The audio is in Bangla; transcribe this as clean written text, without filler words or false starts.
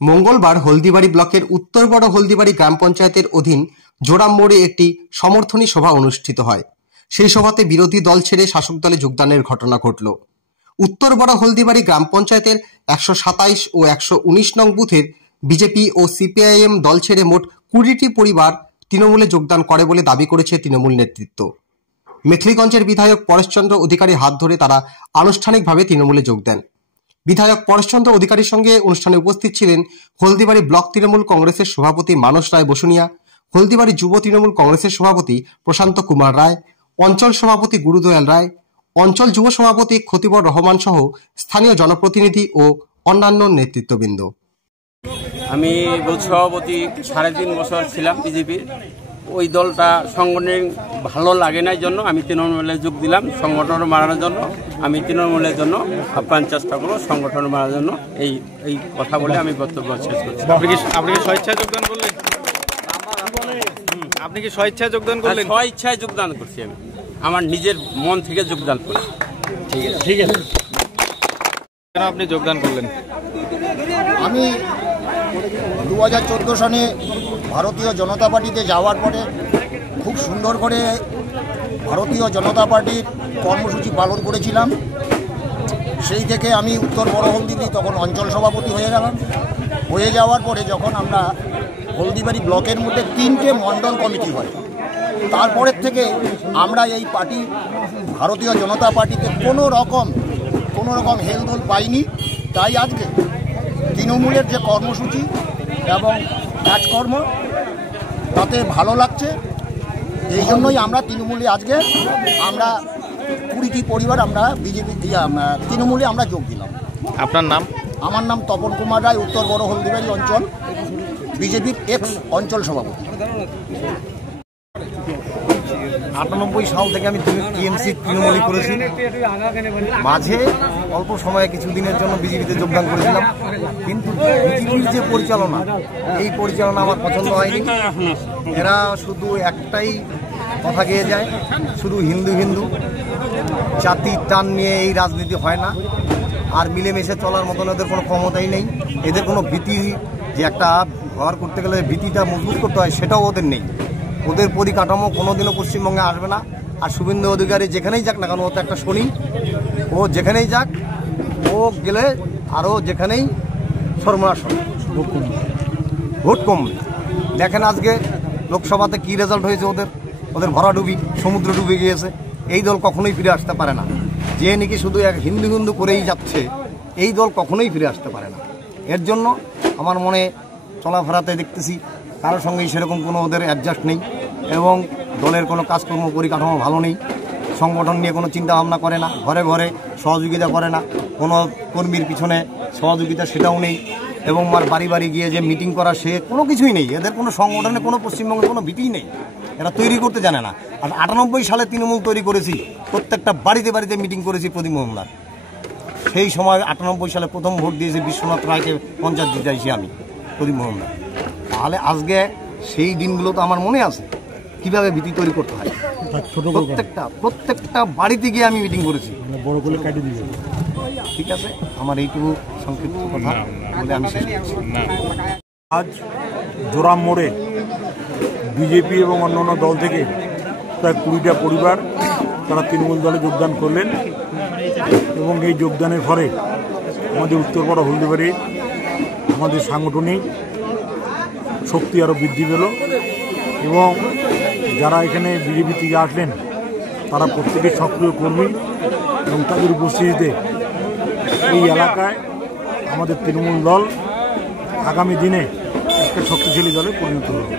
মঙ্গলবার হলদিবাড়ি ব্লকের উত্তর বড় হলদিবাড়ি গ্রাম পঞ্চায়েতের অধীন জোরাম মোড়ে একটি সমর্থনী সভা অনুষ্ঠিত হয়। সেই সভাতে বিরোধী দল ছেড়ে শাসক দলে যোগদানের ঘটনা ঘটল। উত্তর বড় হলদিবাড়ি গ্রাম পঞ্চায়েতের 127 ও 119 নং বুথের বিজেপি ও সিপিআইএম দল ছেড়ে মোট 20টি পরিবার তৃণমূলে যোগদান করে বলে দাবি করেছে তৃণমূল নেতৃত্ব। মেখলিগঞ্জের বিধায়ক পরেশচন্দ্র অধিকারীর হাত ধরে তারা আনুষ্ঠানিকভাবে তৃণমূলে যোগ দেন। বিধায়ক পরেশচন্দ্র অধিকারীর সঙ্গে অনুষ্ঠানে উপস্থিত ছিলেন হলদিবাড়ি ব্লক তৃণমূল কংগ্রেসের সভাপতি মানস রায় বসুনিয়া, হলদিবাড়ি যুব তৃণমূল কংগ্রেসের সভাপতি প্রশান্ত কুমার রায়, অঞ্চল সভাপতি গুরুদয়াল রায়, অঞ্চল যুব সভাপতি খতিবর রহমান সহ স্থানীয় জনপ্রতিনিধি ও অন্যান্য নেতৃত্ববৃন্দ। আমি বুথ সভাপতি 3.5 বছর ছিলাম বিজেপির। ওই দলটা সংগঠন ভালো লাগে না জন্য আমি তৃণমূলে যোগ দিলাম। সংগঠন বাড়ানোর জন্য আমি তৃণমূলের জন্য আপ্রাণ চেষ্টা করবো, সংগঠন বাড়ানোর জন্য এই কথা বলে আমি বক্তব্য শেষ করছি। আপনি কি স্বেচ্ছায় যোগদান করলেন? আপনি কি স্বেচ্ছায় যোগদান করলেন? স্বেচ্ছায় যোগদান করছি, আমি আমার নিজের মন থেকে যোগদান করছি। ঠিক আছে। কেন আপনি যোগদান করলেন? আমি 2014 সনে ভারতীয় জনতা পার্টিতে যাওয়ার পরে খুব সুন্দর করে ভারতীয় জনতা পার্টির কর্মসূচি পালন করেছিলাম। সেই থেকে আমি উত্তর বড় হলদিবাড়ি তখন অঞ্চল সভাপতি হয়ে গেলাম। হয়ে যাওয়ার পরে যখন আমরা হলদিবাড়ি ব্লকের মধ্যে 3টে মণ্ডল কমিটি হয়, তারপরের থেকে আমরা এই পার্টি ভারতীয় জনতা পার্টিতে কোনো রকম হেলদোল পাইনি। তাই আজকে তৃণমূলের যে কর্মসূচি এবং কাজকর্ম তাতে ভালো লাগছে। এই জন্যই আমরা তৃণমূলে আজকে আমরা 20টি পরিবার আমরা বিজেপি তৃণমূলে আমরা যোগ দিলাম। আপনার নাম? আমার নাম তপন কুমার রায়, উত্তর বড় হলদিবাড়ি অঞ্চল বিজেপির এক্স অঞ্চল সভাপতি। 98 সাল থেকে আমি টিএমসি তৃণমূলী করেছি। মাঝে অল্প সময়ে কিছুদিনের জন্য বিজেপিতে যোগদান করেছিলাম, কিন্তু বিজেপির যে পরিচালনা, এই পরিচালনা আমার পছন্দ হয়নি। এরা শুধু একটাই কথা গেয়ে যায়, শুধু হিন্দু হিন্দু জাতির টান নিয়ে এই রাজনীতি হয় না। আর মিলেমিশে চলার মতন এদের কোনো ক্ষমতাই নেই। এদের কোনো ভীতি, যে একটা ঘর করতে গেলে ভীতিটা মজবুত করতে হয়, সেটাও ওদের নেই। ওদের পরিকাঠামো কোনোদিনও পশ্চিমবঙ্গে আসবে না। আর শুভেন্দু অধিকারী যেখানেই যাক না কেন, ও তো একটা শনি, ও যেখানেই যাক, ও গেলে আরও যেখানেই সর্বনাশ হবে, ভোট কমবে। দেখেন আজকে লোকসভাতে কি রেজাল্ট হয়েছে ওদের ভরাডুবি, সমুদ্র ডুবে গিয়েছে। এই দল কখনোই ফিরে আসতে পারে না। যে নাকি শুধু এক হিন্দু হিন্দু করেই যাচ্ছে, এই দল কখনোই ফিরে আসতে পারে না। এর জন্য আমার মনে চলাফেরাতে দেখতেছি কারোর সঙ্গেই সেরকম কোনো ওদের অ্যাডজাস্ট নেই, এবং দলের কোনো কাজকর্ম পরিকাঠামো ভালো নেই। সংগঠন নিয়ে কোনো চিন্তা ভাবনা করে না, ঘরে ঘরে সহযোগিতা করে না, কোনো কর্মীর পিছনে সহযোগিতা সেটাও নেই, এবং বাড়ি বাড়ি গিয়ে যে মিটিং করা সে কোনো কিছুই নেই। এদের কোনো সংগঠনে কোনো পশ্চিমবঙ্গের কোনো ভীতিই নেই, এরা তৈরি করতে জানে না। আর 98 সালে তৃণমূল তৈরি করেছি, প্রত্যেকটা বাড়িতে বাড়িতে মিটিং করেছি প্রদীপ মোহনদার। সেই সময় 98 সালে প্রথম ভোট দিয়েছি বিশ্বনাথ রায়কে পঞ্চায়েত দিতে চাইছি আমি, প্রদীপ মোহনদার। তাহলে আজকে সেই দিনগুলো তো আমার মনে আছে, কিভাবে ভীতি তৈরি করতে হয়। প্রত্যেকটা বাড়িতে গিয়ে আমি মিটিং করেছি। ঠিক আছে, আমার এইটুকু সংক্ষিপ্ত কথা বলে আমি শেষ করছি। আজ জোরাম মোড়ে বিজেপি এবং অন্যান্য দল থেকে প্রায় 20টা পরিবার তারা তৃণমূল দলে যোগদান করলেন, এবং এই যোগদানের ফলে আমাদের উত্তর বড় হলদিবাড়ি আমাদের সাংগঠনিক শক্তি আরও বৃদ্ধি পেল, এবং যারা এখানে বিজেপি থেকে আসলেন তারা প্রত্যেকেই সক্রিয় কর্মী, এবং তাদের উপস্থিতিতে এই এলাকায় আমাদের তৃণমূল দল আগামী দিনে একটা শক্তিশালী দলে পরিণত হবে।